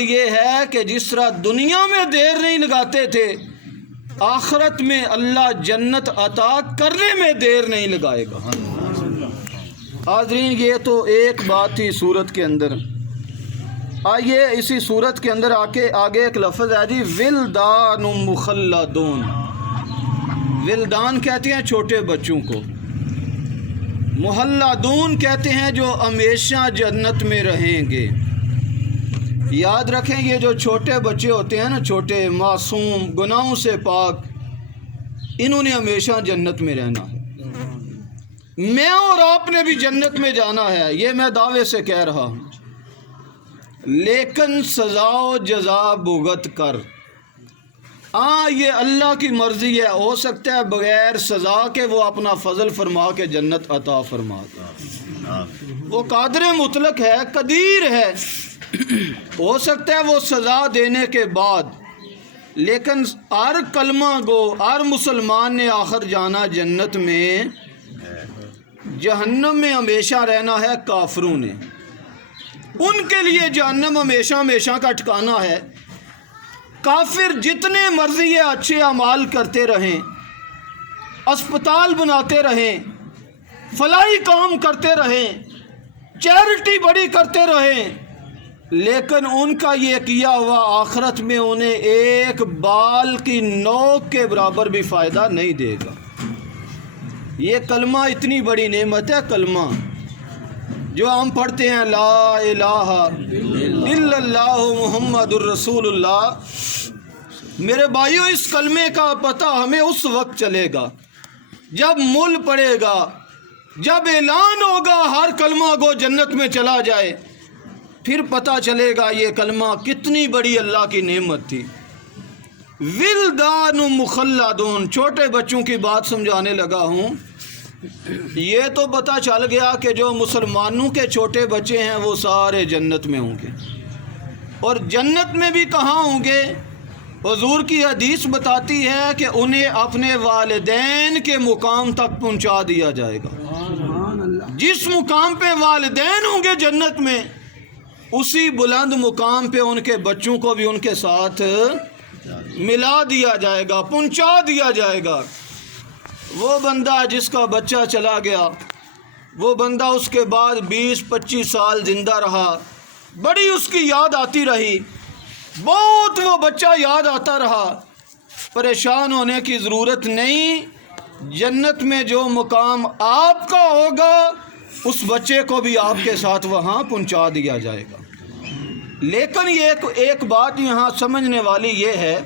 یہ ہے کہ جس طرح دنیا میں دیر نہیں لگاتے تھے، آخرت میں اللہ جنت عطا کرنے میں دیر نہیں لگائے گا۔ حاضرین، یہ تو ایک بات تھی سورت کے اندر۔ آئیے اسی سورت کے اندر آگے ایک لفظ ہے جی، ولدان مخلدون۔ ولدان کہتے ہیں چھوٹے بچوں کو، مخلدون کہتے ہیں جو ہمیشہ جنت میں رہیں گے۔ یاد رکھیں، یہ جو چھوٹے بچے ہوتے ہیں نا، چھوٹے معصوم گناہوں سے پاک، انہوں نے ہمیشہ جنت میں رہنا ہے۔ میں اور آپ نے بھی جنت میں جانا ہے، یہ میں دعوے سے کہہ رہا ہوں، لیکن سزا و جزا بھگت کر۔ یہ اللہ کی مرضی ہے، ہو سکتا ہے بغیر سزا کے وہ اپنا فضل فرما کے جنت عطا فرما دے۔ وہ قادر مطلق ہے، قدیر ہے، ہو سکتا ہے وہ سزا دینے کے بعد، لیکن ہر کلمہ گو، ہر مسلمان نے آخر جانا جنت میں، جہنم میں ہمیشہ رہنا ہے کافروں نے۔ ان کے لیے جہنم ہمیشہ ہمیشہ کا ٹھکانہ ہے۔ کافر جتنے مرضی اچھے اعمال کرتے رہیں، اسپتال بناتے رہیں، فلاحی کام کرتے رہیں، چیریٹی بڑی کرتے رہیں، لیکن ان کا یہ کیا ہوا آخرت میں انہیں ایک بال کی نوک کے برابر بھی فائدہ نہیں دے گا۔ یہ کلمہ اتنی بڑی نعمت ہے، کلمہ جو ہم پڑھتے ہیں، لا الہ الا اللہ محمد الرسول اللہ۔ میرے بھائیو، اس کلمے کا پتہ ہمیں اس وقت چلے گا جب مل پڑے گا، جب اعلان ہوگا ہر کلمہ گو جنت میں چلا جائے، پھر پتہ چلے گا یہ کلمہ کتنی بڑی اللہ کی نعمت تھی۔ ولدان مخلدون، چھوٹے بچوں کی بات سمجھانے لگا ہوں۔ یہ تو پتہ چل گیا کہ جو مسلمانوں کے چھوٹے بچے ہیں وہ سارے جنت میں ہوں گے، اور جنت میں بھی کہاں ہوں گے؟ حضور کی حدیث بتاتی ہے کہ انہیں اپنے والدین کے مقام تک پہنچا دیا جائے گا۔ جس مقام پہ والدین ہوں گے جنت میں، اسی بلند مقام پہ ان کے بچوں کو بھی ان کے ساتھ ملا دیا جائے گا، پہنچا دیا جائے گا۔ وہ بندہ جس کا بچہ چلا گیا، وہ بندہ اس کے بعد 20-25 سال زندہ رہا، بڑی اس کی یاد آتی رہی، بہت وہ بچہ یاد آتا رہا۔ پریشان ہونے کی ضرورت نہیں، جنت میں جو مقام آپ کا ہوگا اس بچے کو بھی آپ کے ساتھ وہاں پہنچا دیا جائے گا۔ لیکن یہ ایک بات یہاں سمجھنے والی یہ ہے،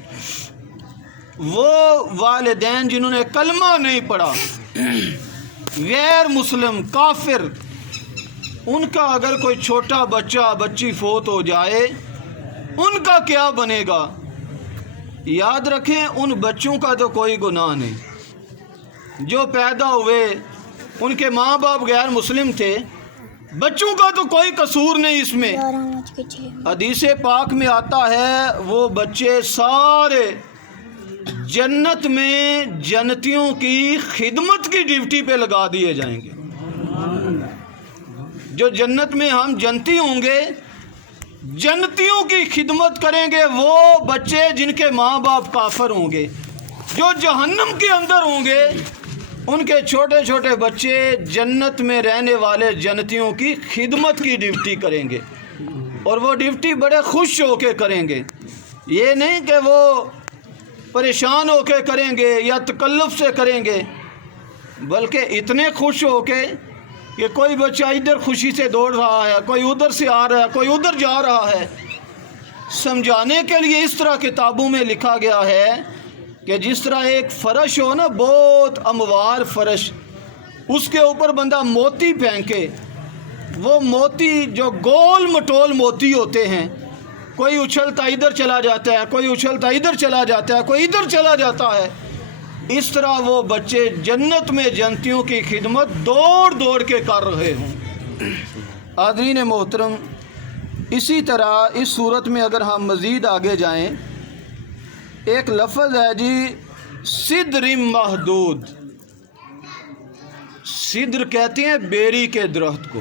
وہ والدین جنہوں نے کلمہ نہیں پڑھا، غیر مسلم، کافر، ان کا اگر کوئی چھوٹا بچہ بچی فوت ہو جائے، ان کا کیا بنے گا؟ یاد رکھیں، ان بچوں کا تو کوئی گناہ نہیں، جو پیدا ہوئے ان کے ماں باپ غیر مسلم تھے، بچوں کا تو کوئی قصور نہیں اس میں۔ حدیث پاک میں آتا ہے وہ بچے سارے جنت میں جنتیوں کی خدمت کی ڈیوٹی پہ لگا دیے جائیں گے۔ جو جنت میں ہم جنتی ہوں گے، جنتیوں کی خدمت کریں گے وہ بچے جن کے ماں باپ کافر ہوں گے۔ جو جہنم کے اندر ہوں گے، ان کے چھوٹے چھوٹے بچے جنت میں رہنے والے جنتیوں کی خدمت کی ڈیوٹی کریں گے، اور وہ ڈیوٹی بڑے خوش ہو کے کریں گے۔ یہ نہیں کہ وہ پریشان ہو کے کریں گے یا تکلف سے کریں گے، بلکہ اتنے خوش ہو کے کہ کوئی بچہ ادھر خوشی سے دوڑ رہا ہے، کوئی ادھر سے آ رہا ہے، کوئی ادھر جا رہا ہے۔ سمجھانے کے لیے اس طرح کتابوں میں لکھا گیا ہے کہ جس طرح ایک فرش ہو نا، بہت ہموار فرش، اس کے اوپر بندہ موتی پھینکے، وہ موتی جو گول مٹول موتی ہوتے ہیں، کوئی اچھلتا ادھر چلا جاتا ہے، کوئی اچھلتا ادھر چلا جاتا ہے، کوئی ادھر چلا جاتا ہے، اس طرح وہ بچے جنت میں جنتیوں کی خدمت دوڑ دوڑ کے کر رہے ہوں۔ حاضرین محترم، اسی طرح اس صورت میں اگر ہم مزید آگے جائیں، ایک لفظ ہے جی، سدر محدود۔ سدر کہتے ہیں بیری کے درخت کو۔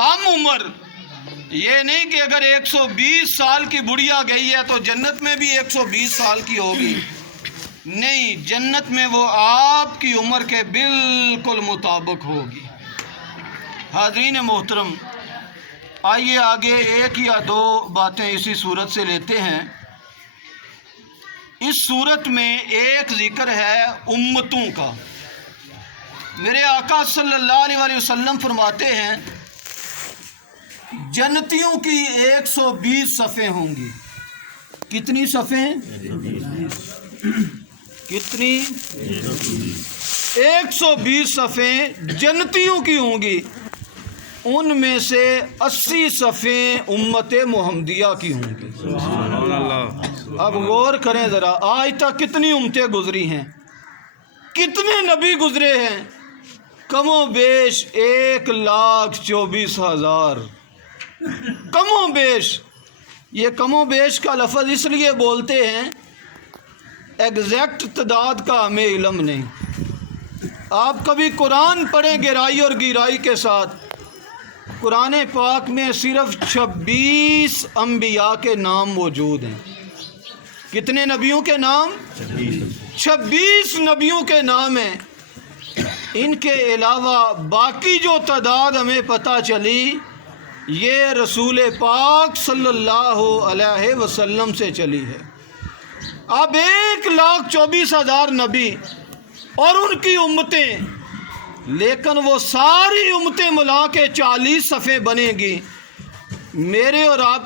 عام عمر، یہ نہیں کہ اگر 120 سال کی بڑھیا گئی ہے تو جنت میں بھی 120 سال کی ہوگی، نہیں، جنت میں وہ آپ کی عمر کے بالکل مطابق ہوگی۔ حاضرین محترم، آئیے آگے ایک یا دو باتیں اسی صورت سے لیتے ہیں۔ اس صورت میں ایک ذکر ہے امتوں کا۔ میرے آقا صلی اللہ علیہ وسلم فرماتے ہیں جنتیوں کی 120 صفیں ہوں گی۔ کتنی صفیں؟ کتنی؟ 120 صفیں جنتیوں کی ہوں گی، ان میں سے 80 صفیں امت محمدیہ کی ہوں گی۔ اب غور کریں ذرا، آج تک کتنی امتیں گزری ہیں، کتنے نبی گزرے ہیں؟ کم و بیش 1,24,000، کم و بیش۔ یہ کم و بیش کا لفظ اس لیے بولتے ہیں، ایگزیکٹ تعداد کا ہمیں علم نہیں۔ آپ کبھی قرآن پڑھیں گہرائی اور گہرائی کے ساتھ، قرآن پاک میں صرف 26 انبیاء کے نام موجود ہیں۔ کتنے نبیوں کے نام؟ 26 نبیوں کے نام ہیں۔ ان کے علاوہ باقی جو تعداد ہمیں پتہ چلی یہ رسول پاک صلی اللہ علیہ وسلم سے چلی ہے۔ اب 1,24,000 نبی اور ان کی امتیں، لیکن وہ ساری امتیں ملا کے 40 صفیں بنے گی۔ میرے اور آپ